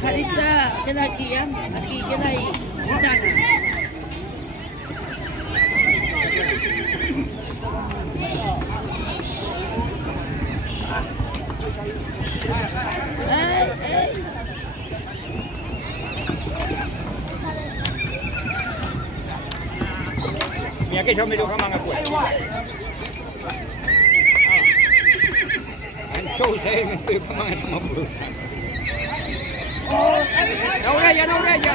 Sarita, queda aquí, ¿eh? Aquí, queda ahí. Gitana. Mira que yo me lo jamán a cuenta. Show saya ni memang semua berusaha. No orella.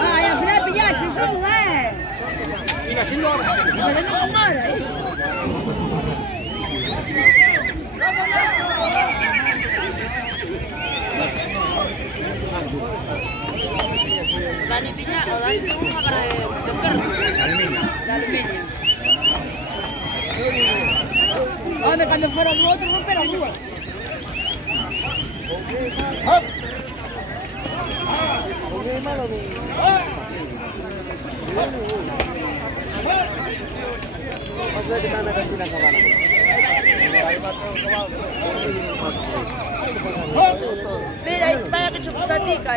Ah, ya final pillacho, son, Mira, sin lo Pero no con hora, Dani Piña o Dani tiene una cara de ferro. De aluminio. Hombre, cuando fuera el otro rompe la luz. Mira, vaya que chocolatica.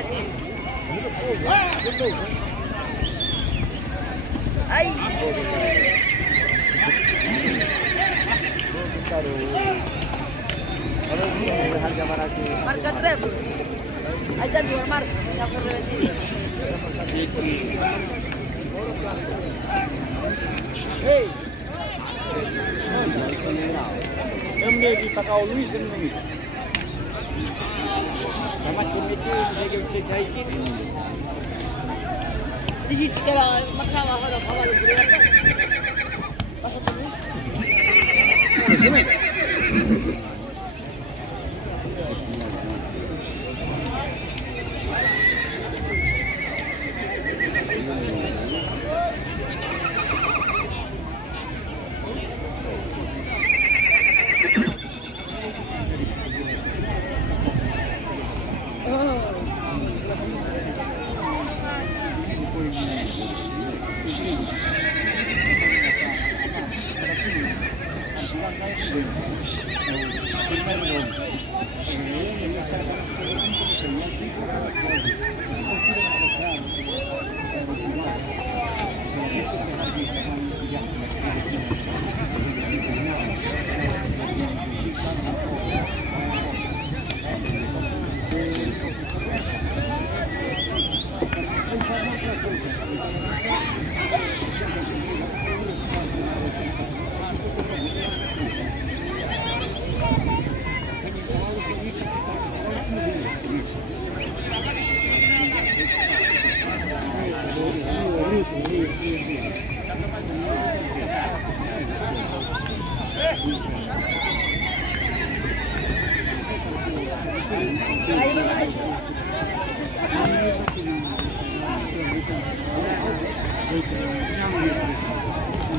Ay. Marca 3. Ahí está tu marca, ya fue revestido. Hey. Em đi ta cao Luis bên mình. Sama cumi thấy Dici che la facciamo a cavallo pure da Passa per lì.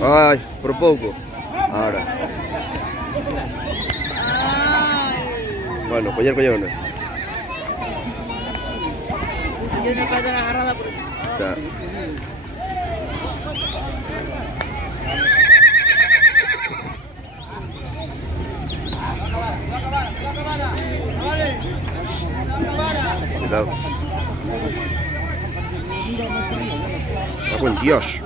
Ai, por pouco. Ahora. Bueno, coller. Yo no puedo la agarrada por eso. O sea. Cuidado. ¡Cago en Dios!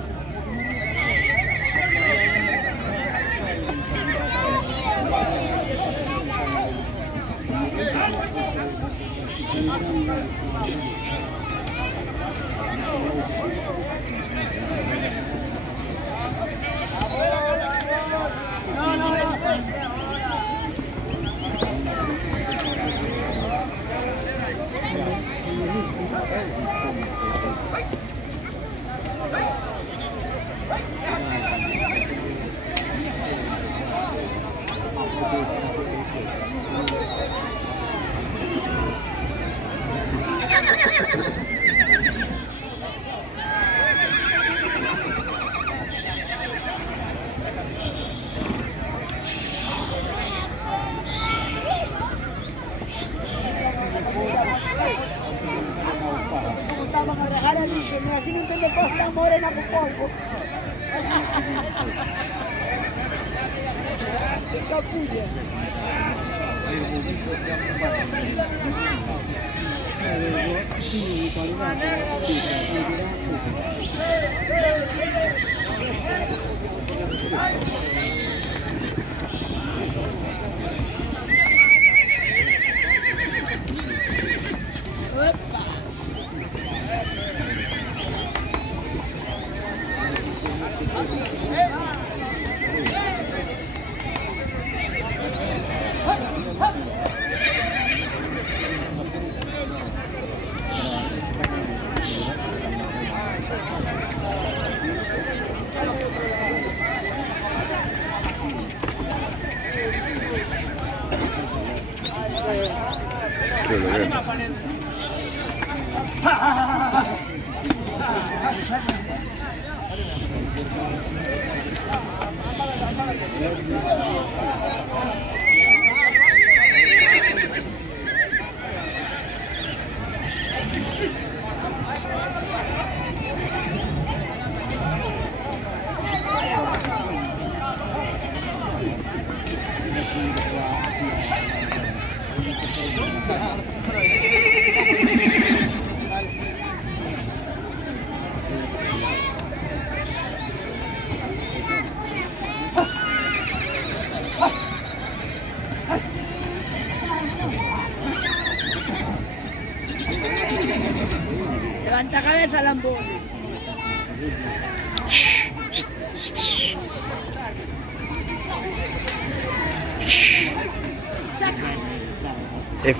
Levanta cabeza, Lambón.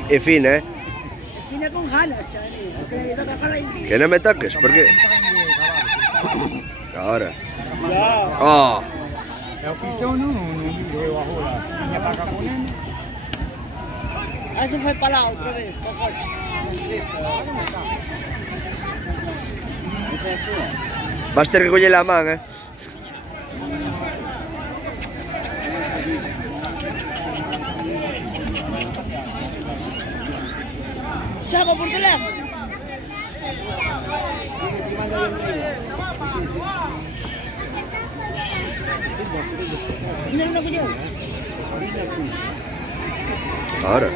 Es fina, ¿eh? Fina con ganas, chaval. Que no me toques, ¿por qué? Ahora. Oh. Ah, se fue para la otra vez, por favor. Vas a tener que coger la mano, ¿eh? Chavo, por teléfono. Mira uno que yo. Ahora.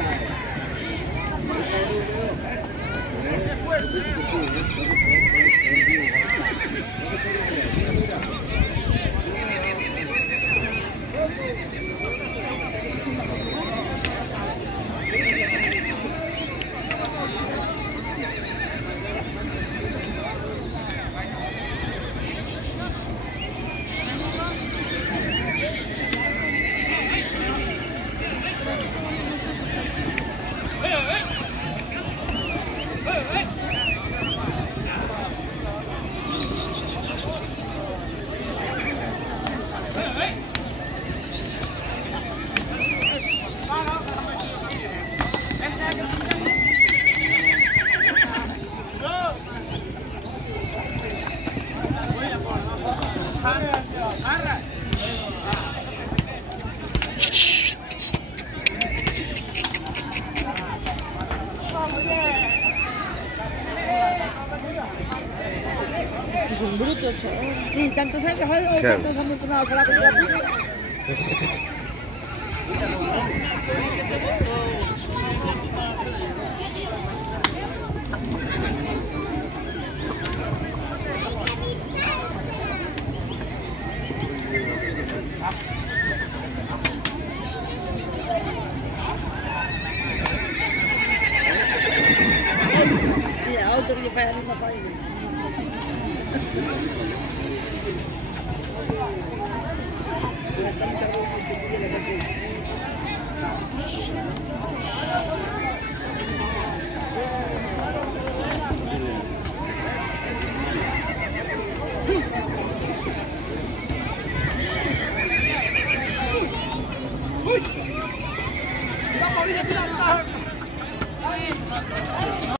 Es un bruto, chaval. Ni tantos años, tantos amontonados a la comida. Mira, otro que fue la misma familia. Uy.